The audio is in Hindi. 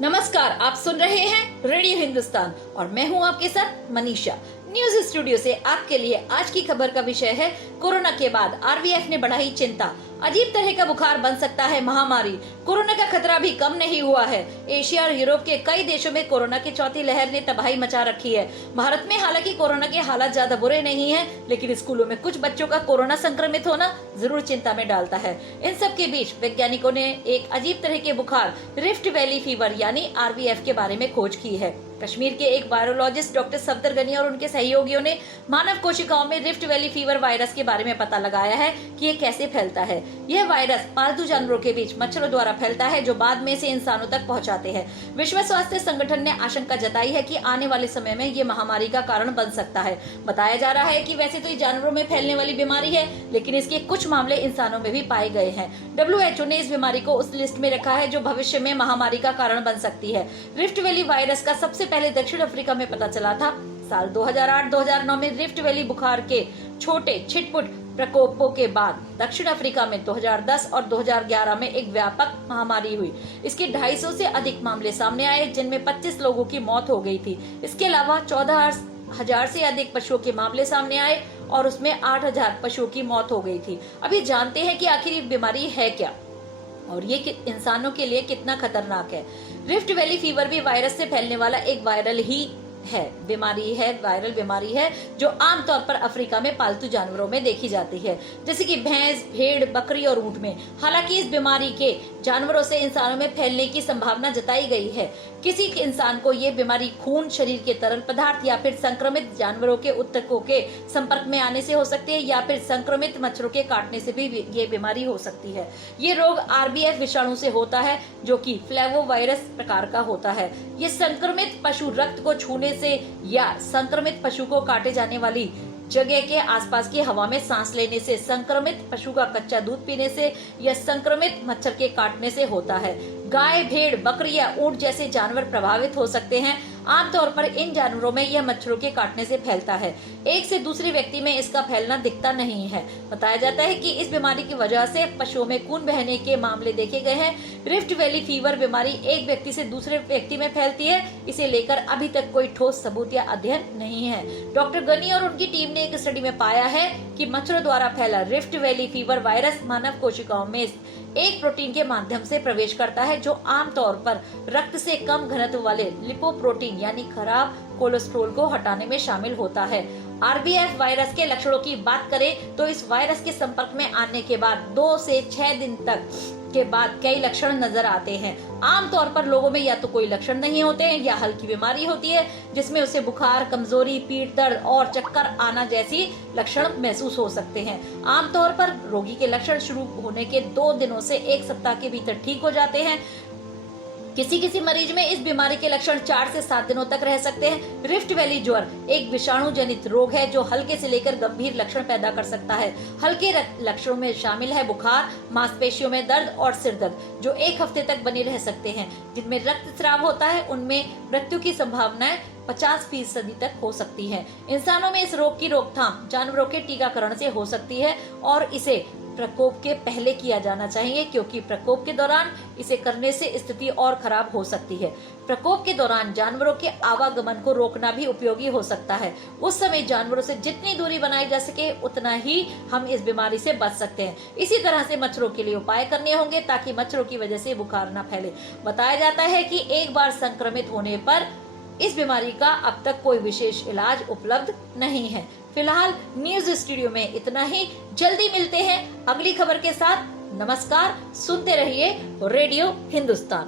नमस्कार, आप सुन रहे हैं रेडियो हिंदुस्तान और मैं हूं आपके साथ मनीषा। न्यूज स्टूडियो से आपके लिए आज की खबर का विषय है कोरोना के बाद आरवीएफ ने बढ़ाई चिंता। अजीब तरह का बुखार बन सकता है महामारी, कोरोना का खतरा भी कम नहीं हुआ है। एशिया और यूरोप के कई देशों में कोरोना की चौथी लहर ने तबाही मचा रखी है। भारत में हालांकि कोरोना के हालात ज्यादा बुरे नहीं हैं, लेकिन स्कूलों में कुछ बच्चों का कोरोना संक्रमित होना जरूर चिंता में डालता है। इन सब के बीच वैज्ञानिकों ने एक अजीब तरह के बुखार रिफ्ट वैली फीवर यानी आरवीएफ के बारे में खोज की है। कश्मीर के एक वायरोलॉजिस्ट डॉक्टर सफदर गनी और उनके सहयोगियों ने मानव कोशिकाओं में रिफ्ट वैली फीवर वायरस के बारे में पता लगाया है कि ये कैसे फैलता है। यह वायरस पालतू जानवरों के बीच मच्छरों द्वारा फैलता है, जो बाद में इसे इंसानों तक पहुंचाते हैं। विश्व स्वास्थ्य संगठन ने आशंका जताई है कि आने वाले समय में ये महामारी का कारण बन सकता है। बताया जा रहा है कि वैसे तो ये जानवरों में फैलने वाली बीमारी है, लेकिन इसके कुछ मामले इंसानों में भी पाए गए हैं। WHO ने इस बीमारी को उस लिस्ट में रखा है जो भविष्य में महामारी का कारण बन सकती है। रिफ्ट वैली वायरस का सबसे पहले दक्षिण अफ्रीका में पता चला था। साल 2008-2009 में रिफ्ट वैली बुखार के छोटे छिटपुट प्रकोपों के बाद दक्षिण अफ्रीका में 2010 और 2011 में एक व्यापक महामारी हुई। इसके 250 से अधिक मामले सामने आए, जिनमें 25 लोगों की मौत हो गई थी। इसके अलावा 14,000 से अधिक पशुओं के मामले सामने आए और उसमें 8,000 पशुओं की मौत हो गई थी। अभी जानते हैं कि आखिर ये बीमारी है क्या और ये इंसानों के लिए कितना खतरनाक है। रिफ्ट वैली फीवर भी वायरस से फैलने वाला एक वायरल बीमारी है जो आमतौर पर अफ्रीका में पालतू जानवरों में देखी जाती है, जैसे कि भैंस, भेड़, बकरी और ऊंट में। हालांकि इस बीमारी के जानवरों से इंसानों में फैलने की संभावना जताई गई है। किसी इंसान को ये बीमारी खून, शरीर के तरल पदार्थ या फिर संक्रमित जानवरों के ऊतकों के संपर्क में आने से हो सकती है, या फिर संक्रमित मच्छरों के काटने से भी ये बीमारी हो सकती है। ये रोग आरबीएफ विषाणु से होता है, जो कि फ्लेवोवायरस प्रकार का होता है। ये संक्रमित पशु रक्त को छूने से या संक्रमित पशु को काटे जाने वाली जगह के आसपास की हवा में सांस लेने से, संक्रमित पशु का कच्चा दूध पीने से या संक्रमित मच्छर के काटने से होता है। गाय, भेड़, बकरी या ऊंट जैसे जानवर प्रभावित हो सकते हैं। आमतौर पर इन जानवरों में यह मच्छरों के काटने से फैलता है। एक से दूसरे व्यक्ति में इसका फैलना दिखता नहीं है। बताया जाता है कि इस बीमारी की वजह से पशुओं में खून बहने के मामले देखे गए हैं। रिफ्ट वैली फीवर बीमारी एक व्यक्ति से दूसरे व्यक्ति में फैलती है। इसे लेकर अभी तक कोई ठोस सबूत या अध्ययन नहीं है। डॉक्टर गनी और उनकी टीम ने एक स्टडी में पाया है कि मच्छरों द्वारा फैला रिफ्ट वैली फीवर वायरस मानव कोशिकाओं में एक प्रोटीन के माध्यम से प्रवेश करता है, जो आमतौर पर रक्त से कम घनत्व वाले लिपोप्रोटीन यानी खराब कोलेस्ट्रॉल को हटाने में शामिल होता है। आरबीएफ वायरस के लक्षणों की बात करें तो इस वायरस के संपर्क में आने के बाद 2 से 6 दिन तक के बाद कई लक्षण नजर आते हैं। आमतौर पर लोगों में या तो कोई लक्षण नहीं होते हैं या हल्की बीमारी होती है, जिसमें उसे बुखार, कमजोरी, पीठ दर्द और चक्कर आना जैसी लक्षण महसूस हो सकते हैं। आमतौर पर रोगी के लक्षण शुरू होने के 2 दिनों से 1 सप्ताह के भीतर ठीक हो जाते हैं। किसी मरीज में इस बीमारी के लक्षण 4 से 7 दिनों तक रह सकते हैं। रिफ्ट वैली ज्वर एक विषाणु जनित रोग है जो हल्के से लेकर गंभीर लक्षण पैदा कर सकता है। हल्के लक्षणों में शामिल है बुखार, मांसपेशियों में दर्द और सिर दर्द, जो 1 हफ्ते तक बने रह सकते हैं। जिनमें रक्तस्राव होता है उनमें मृत्यु की संभावनाएं 50% तक हो सकती है। इंसानों में इस रोग की रोकथाम जानवरों के टीकाकरण से हो सकती है और इसे प्रकोप के पहले किया जाना चाहिए, क्योंकि प्रकोप के दौरान इसे करने से स्थिति और खराब हो सकती है। प्रकोप के दौरान जानवरों के आवागमन को रोकना भी उपयोगी हो सकता है। उस समय जानवरों से जितनी दूरी बनाई जा सके उतना ही हम इस बीमारी से बच सकते हैं। इसी तरह से मच्छरों के लिए उपाय करने होंगे ताकि मच्छरों की वजह से बुखार न फैले। बताया जाता है कि एक बार संक्रमित होने पर इस बीमारी का अब तक कोई विशेष इलाज उपलब्ध नहीं है। फिलहाल न्यूज स्टूडियो में इतना ही। जल्दी मिलते हैं अगली खबर के साथ। नमस्कार, सुनते रहिए रेडियो हिंदुस्तान।